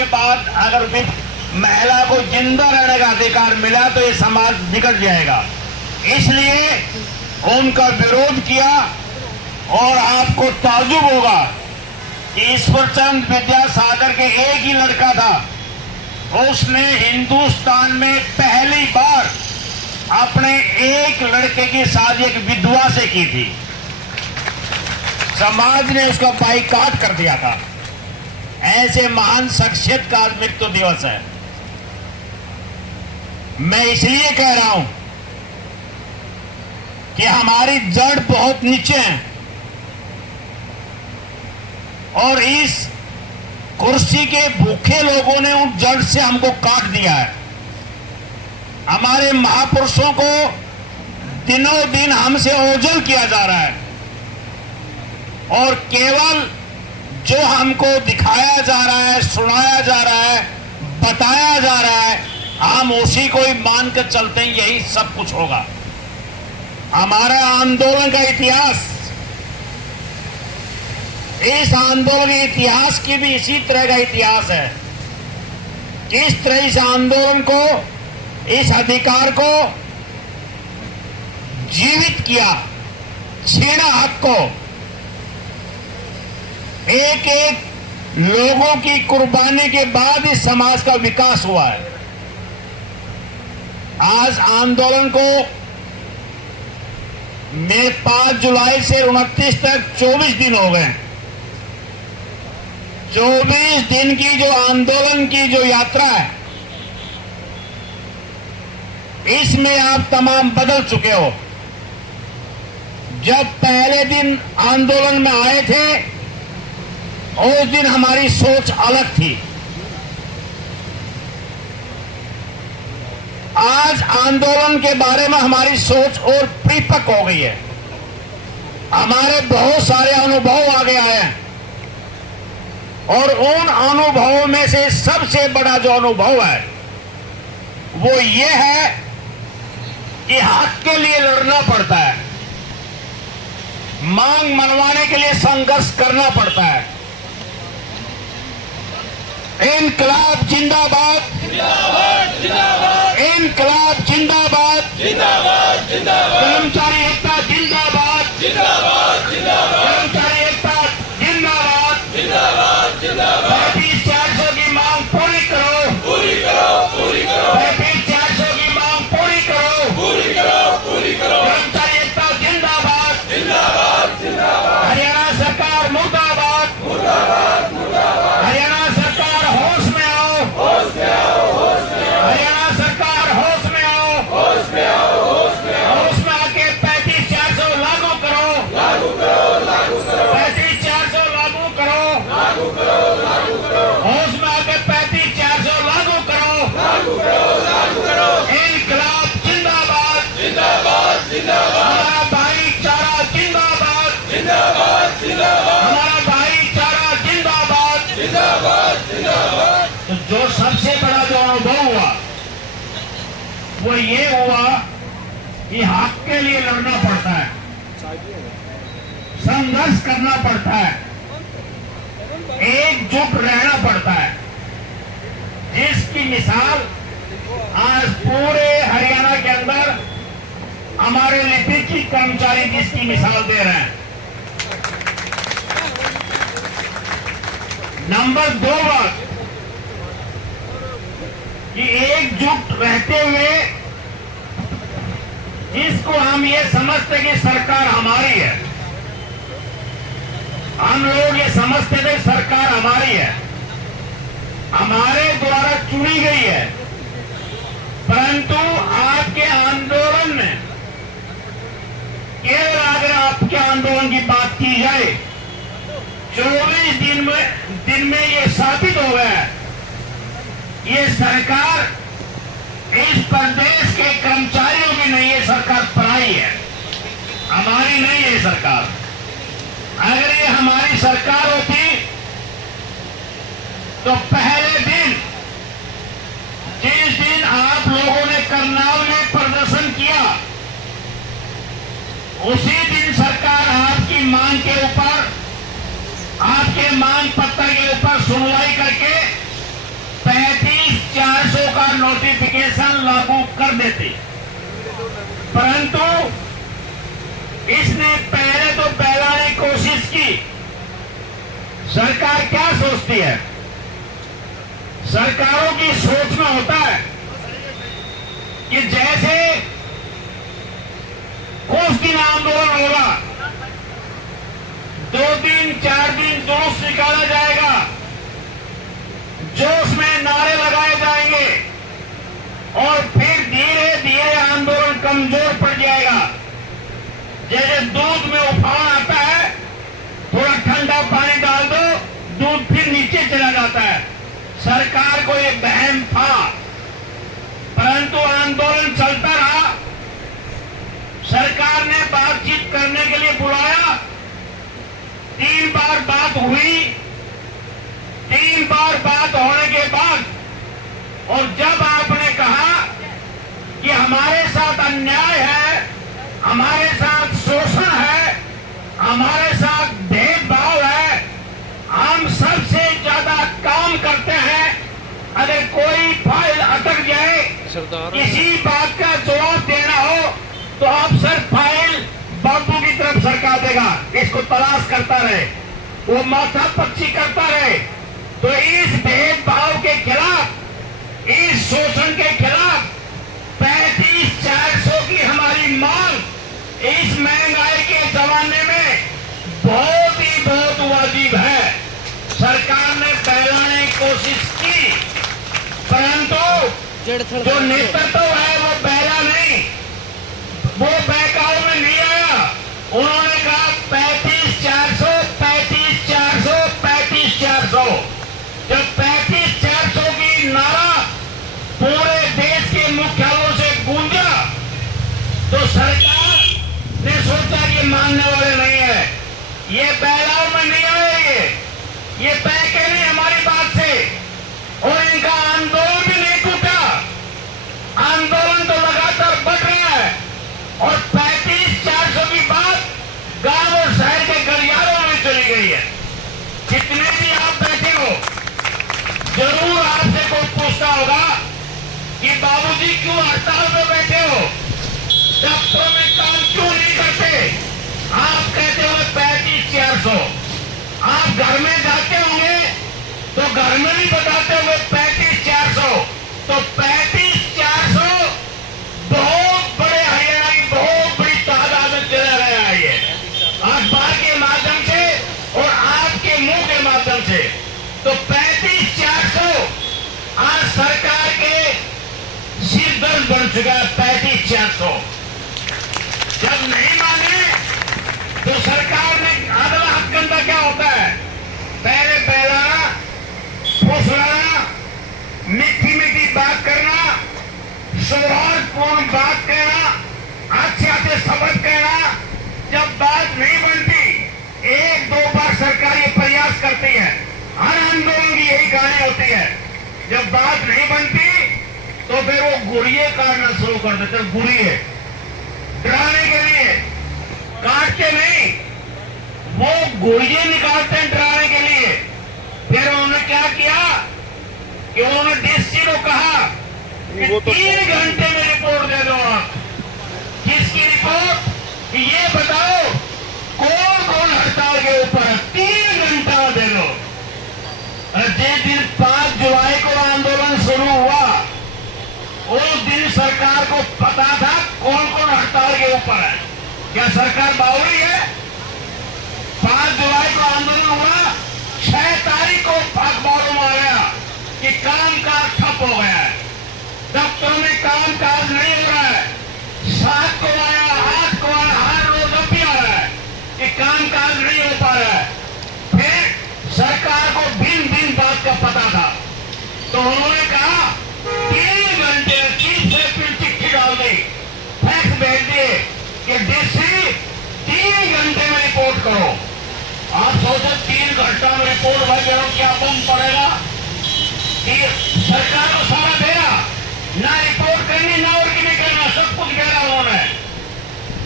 के बाद अगर भी महिला को जिंदा रहने का अधिकार मिला तो ये समाज बिगड़ जाएगा। इसलिए उनका विरोध किया। और आपको ताज्जुब होगा कि ईश्वरचंद विद्यासागर के एक ही लड़का था, उसने हिंदुस्तान में पहली बार अपने एक लड़के की शादी एक विधवा से की थी। समाज ने उसका बाइकाट कर दिया था। ऐसे महान शख्सियत का आज मृत्यु दिवस है। मैं इसलिए कह रहा हूं कि हमारी जड़ बहुत नीचे है और इस कुर्सी के भूखे लोगों ने उस जड़ से हमको काट दिया है। हमारे महापुरुषों को दिनों दिन हमसे ओझल किया जा रहा है और केवल जो हमको दिखाया जा रहा है, सुनाया जा रहा है, बताया जा रहा है, हम उसी को ही मान कर चलते हैं यही सब कुछ होगा। हमारा आंदोलन का इतिहास, इस आंदोलन के इतिहास की भी इसी तरह का इतिहास है। किस तरह इस आंदोलन को, इस अधिकार को जीवित किया, छीना हक को, एक एक लोगों की कुर्बानी के बाद इस समाज का विकास हुआ है। आज आंदोलन को 5 जुलाई से 29 तक 24 दिन हो गए। 24 दिन की जो आंदोलन की जो यात्रा है, इसमें आप तमाम बदल चुके हो। जब पहले दिन आंदोलन में आए थे उस दिन हमारी सोच अलग थी। आज आंदोलन के बारे में हमारी सोच और परिपक्व हो गई है। हमारे बहुत सारे अनुभव आगे आए हैं और उन अनुभवों में से सबसे बड़ा जो अनुभव है वो ये है कि हक के लिए लड़ना पड़ता है, मांग मनवाने के लिए संघर्ष करना पड़ता है। इनकलाब जिंदाबाद, इनकलाब जिंदाबाद, कर्मचारी एकता जिंदाबाद, कर्मचारी एकता जिंदाबाद, 35,400 की मांग पूरी करो, 35,400 की मांग पूरी करो, कर्मचारी एकता जिंदाबाद, हरियाणा सरकार मुर्दाबाद, हरियाणा सरकार होश में आओ, हरियाणा सरकार होश में आओ, होश में आके 35,400 लागू करो, 35,400 लागू करो, होश में आके 35,400 लागू करो, इनकलाब जिंदाबाद, हमारा भाईचारा जिंदाबाद, हमारा भाईचारा जिंदाबाद। तो जो सबसे बड़ा जो अनुभव हुआ वो ये हुआ कि हक के लिए लड़ना पड़ता है, संघर्ष करना पड़ता है, एकजुट रहना पड़ता है, जिसकी मिसाल आज पूरे हरियाणा के अंदर हमारे लिपिक कर्मचारी जिसकी मिसाल दे रहे हैं। नंबर 2 बात कि एकजुट रहते हुए इसको हम ये समझते कि सरकार हमारी है, हम लोग ये समझते थे सरकार हमारी है, हमारे द्वारा चुनी गई है। परंतु आपके आंदोलन में केवल अगर आपके आंदोलन की बात की जाए 24 दिन में ये साबित हो गया है, ये सरकार इस प्रदेश के कर्मचारियों की नहीं है, सरकार पराई है, हमारी नहीं है सरकार। अगर ये हमारी सरकार होती तो पहले दिन जिस दिन आप लोगों ने करनाल में प्रदर्शन किया उसी दिन सरकार आपकी मांग के ऊपर, आपके मांग पत्र के ऊपर सुनवाई करके नोटिफिकेशन लागू कर देती, परंतु इसने पहले तो बहलाने की कोशिश की। सरकार क्या सोचती है? सरकारों की सोच में होता है कि जैसे कुछ दिन आंदोलन होगा, 2 दिन 4 दिन जुलूस निकाला जाएगा, जोश में नारे लगाए जाएंगे और फिर धीरे धीरे आंदोलन कमजोर पड़ जाएगा। जैसे दूध में उफान आता है, थोड़ा ठंडा पानी डाल दो, दूध फिर नीचे चला जाता है। सरकार को ये वहम था, परंतु आंदोलन चलता रहा। सरकार ने बातचीत करने के लिए बुलाया, 3 बार बात हुई। 3 बार बात होने के बाद और जब आपने कहा कि हमारे साथ अन्याय है, हमारे साथ शोषण है, हमारे साथ भेदभाव है, हम सबसे ज्यादा काम करते हैं, अगर कोई फाइल अटक जाए, किसी बात का जवाब देना हो तो अफसर फाइल बाबू की तरफ सरका देगा, इसको तलाश करता रहे, वो माथा पच्ची करता रहे। तो इस भेदभाव के खिलाफ, इस शोषण के खिलाफ 35,400 की हमारी मांग इस महंगाई के जमाने में बहुत वाजिब है। सरकार ने बहलाने की कोशिश की, परंतु जो नेतृत्व है वो बहला नहीं, वो बहकाव में नहीं आया। उन्होंने कहा 35,400, 35,400, 35,400। जब 35,400 की नारा पूरे देश के मुख्यालयों से गूंजा तो सरकार ने सोचा ये मानने वाले नहीं है, ये बहलाव में नहीं आएंगे, ये बहके नहीं हमारी बात से, और इनका आंदोलन भी नहीं टूटा। आंदोलन तो लगातार बढ़ रहा है और 35,400 की बात गांव और शहर के गलियारों में चली गई है। जितने भी आप बैठे हो, जरूर आपसे कोई पूछता होगा कि बाबूजी क्यों हड़ताल में बैठे हो, दफ्तरों में काम क्यों नहीं करते? आप कहते हो 35,400। आप घर में जाते होंगे तो घर में भी बताते होंगे 35,400। तो 35,400 बहुत बड़े हरियाणा की बहुत बड़ी तादाद में चला रहा है, ये अखबार के माध्यम से और आपके मुंह के माध्यम से। तो 35,400 आज सरकार के सिर दर्द बन चुका है। 35,400 जब नहीं माने तो सरकार ने अगला हथकंडा क्या होता है? पहले बहलाना, फुसलाना, मीठी मीठी बात करना, सौहार्दपूर्ण बात कहना, अच्छे शब्द कहना। जब बात नहीं बनती, 1-2 बार सरकार ये प्रयास करती है, हर आंदोलन की यही कहानी होती है। जब बात नहीं बनती तो फिर वो गुड़िये काटना शुरू कर देते। गुड़िये डराने के लिए काटते नहीं, वो गुड़िये निकालते हैं डराने के लिए। फिर उन्होंने क्या किया कि उन्होंने डीसी को कहा कि 3 घंटे में रिपोर्ट दे दो। आप किसकी रिपोर्ट? कि ये बताओ कौन कौन हड़ताल के ऊपर है, 3 घंटा दे दो। जिस दिन 5 जुलाई को आंदोलन शुरू हुआ, उस दिन सरकार को पता था कौन कौन हड़ताल के ऊपर है। क्या सरकार बावरी है? 5 जुलाई को आंदोलन हुआ, 6 तारीख को अखबारों में आया कि कामकाज ठप हो गया है, दफ्तरों में कामकाज नहीं हो रहा है। 7 को आया, 8 को आया, हर रोज अब भी आ रहा है कि कामकाज नहीं हो पा रहा है। फिर सरकार को भिन्न भिन्न बात का पता था, तो उन्होंने कहा 3 घंटे से फिर चिट्ठी डाल दी, फैक्स भेज दिए कि डीसी 3 घंटे में रिपोर्ट करो। आप सोचो 3 घंटा में रिपोर्ट वगैरह क्या बम पड़ेगा? सरकार को सारा दे रहा, ना रिपोर्ट करनी ना और नहीं करना, सब कुछ दे रहा उन्होंने।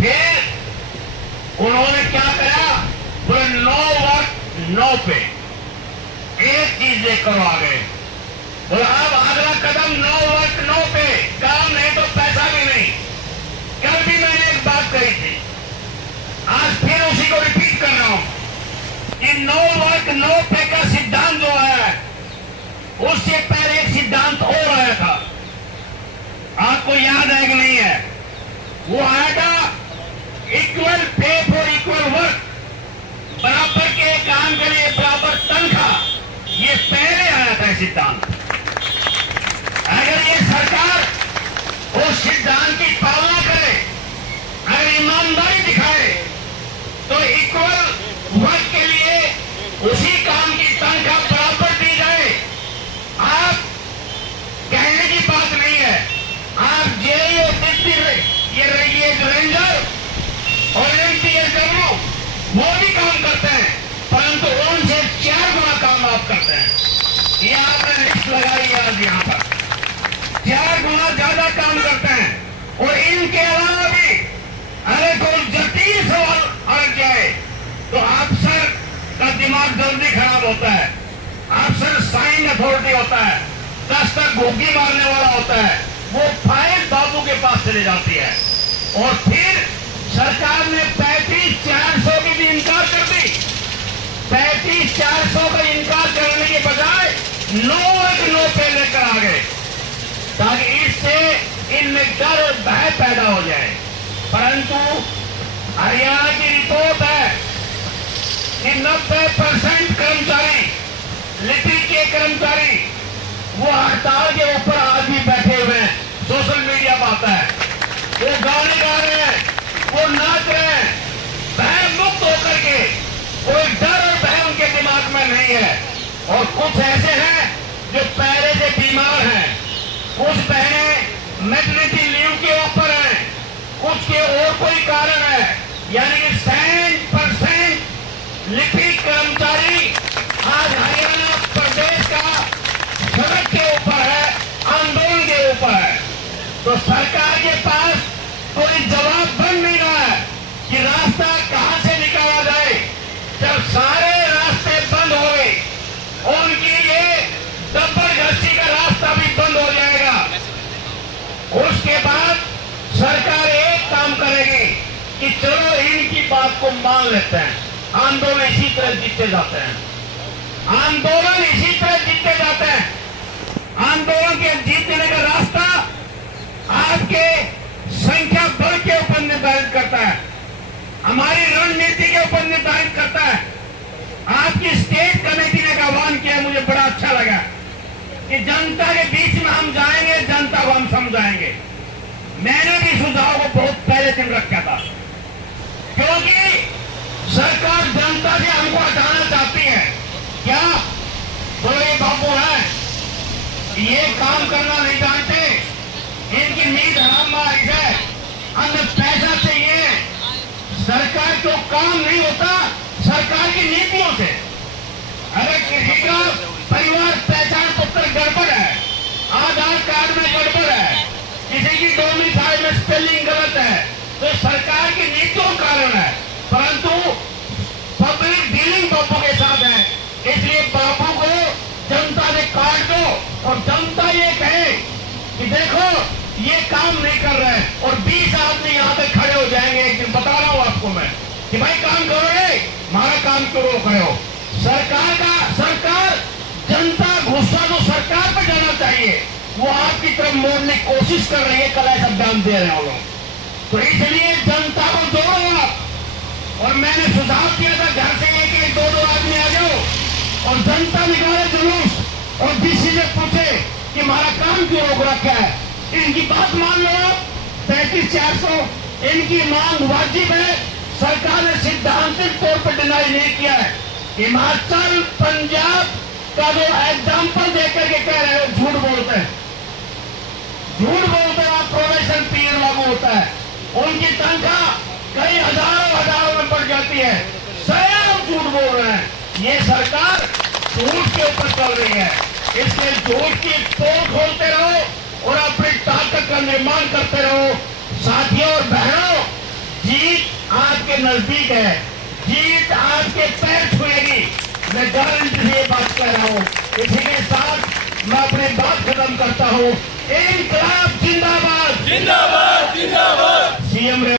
फिर उन्होंने क्या करा? बोले नो वर्क नो पे। एक चीज देख करो आ गए, बोला अब अगला कदम नो वर्क नो कि नो वर्क नो पे का सिद्धांत जो है, उससे पहले एक सिद्धांत और आया था, आपको याद है कि नहीं है? वो आया था equal pay for equal work, बराबर के काम के लिए बराबर तनख्वाह। ये पहले आया था सिद्धांत। अगर ये सरकार उस सिद्धांत की पालना करे, अगर ईमानदारी दिखाए, तो इक्वल वर्क के लिए उसी काम की तनख्वाह बराबर दी जाए। आप कहने की बात नहीं है, आप ये रेंजर और एनटीएसडब्ल्यू वो भी काम करते हैं, परंतु उनसे 4 गुना काम आप करते हैं। ये आपने लिस्ट लगाई है आज यहाँ पर, 4 गुना ज्यादा काम करते हैं। और इनके अलावा भी अगर कोई जटिल सवाल अड़ जाए तो अफसर का दिमाग जल्दी खराब होता है। अफसर साइन अथॉरिटी होता है, 10 तक घोगी मारने वाला होता है, वो फाइल बाबू के पास चली जाती है। और फिर सरकार ने 35,400 की भी इनकार कर दी। 35,400 का इनकार करने के बजाय 9 पे लेकर आ गए, ताकि इससे इनमें डर और भय पैदा हो जाए। परंतु हरियाणा की रिपोर्ट है कि 90% कर्मचारी, लिपिक के कर्मचारी, वो हड़ताल के ऊपर आज भी बैठे हुए हैं। सोशल मीडिया पर आता है, वो गाने गा रहे हैं, वो नाच रहे हैं, भय मुक्त होकर के। कोई डर और भय उनके दिमाग में नहीं है। और कुछ ऐसे हैं जो पहले से बीमार हैं, कुछ बहनें मैटरनिटी लीव के ऊपर हैं, कुछ के और कोई कारण है। यानी कि 100% लिपिक कर्मचारी आज हरियाणा प्रदेश का सड़क के ऊपर है, आंदोलन के ऊपर है। तो सरकार के पास कोई जवाब बन नहीं रहा है कि रास्ता कहां से निकाला जाए। जब सारे रास्ते बंद हो गए, उनकी ये जबरदस्ती का रास्ता भी बंद हो जाएगा। उसके बाद सरकार एक काम करेगी कि चलो इनकी बात को मान लेते हैं, आंदोलन इसी तरह जीतते जाते हैं, आंदोलन इसी तरह जीतते जाते हैं। आंदोलन के जीतने का रास्ता आपके संख्या बल के ऊपर निर्धारित करता है, हमारी रणनीति के ऊपर निर्धारित करता है। आपकी स्टेट कमेटी ने आह्वान किया, मुझे बड़ा अच्छा लगा कि जनता के बीच में हम जाएंगे, जनता को हम समझाएंगे। मैंने भी सुझाव को बहुत पहले दिन रखा था, क्योंकि सरकार जनता से हमको हटाना चाहती है। क्या बोले बाबू है, ये काम करना नहीं जानते, इनकी नींद हराम मारी है, हमें पैसा चाहिए। सरकार को काम नहीं होता सरकार की नीतियों से। अगर किसी का परिवार पहचान पत्र गड़बड़ है, आधार कार्ड में गड़बड़ है, किसी की डोमिसाइल में स्पेलिंग गलत है, तो सरकार की नीतियों का कारण है। परंतु पब्लिक डीलिंग बापू के साथ है, इसलिए बापू को जनता से काट दो और जनता ये कहे कि देखो ये काम नहीं कर रहे हैं, और 20 आदमी यहाँ पे खड़े हो जाएंगे एक दिन, बता रहा हूं आपको मैं कि भाई काम करोगे, हमारा काम क्यों रोक रहे हो। सरकार जनता गुस्सा तो सरकार पर जाना चाहिए, वो आपकी तरफ मोड़ने की कोशिश कर रही है, कल ऐसा बयान दे रहे हैं लोग। तो इसलिए जनता को जोड़ो आप। और मैंने सुझाव दिया था घर से एक 2 आदमी आ जाओ और जनता निकाले जुलूस, और डीसी से पूछे कि हमारा काम क्यों रोक रखा है। इनकी बात मान लो, 35,400 इनकी मांग वाजिब है। सरकार ने सिद्धांतिक तौर पर डिनाई नहीं किया है। हिमाचल पंजाब का जो एग्जाम्पल देकर के कह रहे हो, झूठ बोलते हैं, झूठ बोलते हैं। प्रोबेशन पीरियड लागू होता है, उनकी तनख्वाह कई हजारों में बढ़ जाती है, स्वयं झूठ बोल रहे हैं। ये सरकार झूठ के ऊपर चल रही है, इसलिए झूठ की पोल खोलते रहो और अपनी ताकत का निर्माण करते रहो। साथियों और बहनों, जीत आपके नजदीक है, जीत आपके पैर छुएगी, मैं गारंटी से ये बात कह रहा हूं। इसी के साथ मैं अपनी बात खत्म करता हूं। इंकलाब जिंदाबाद, जिंदाबाद, जिंदाबाद। सीएम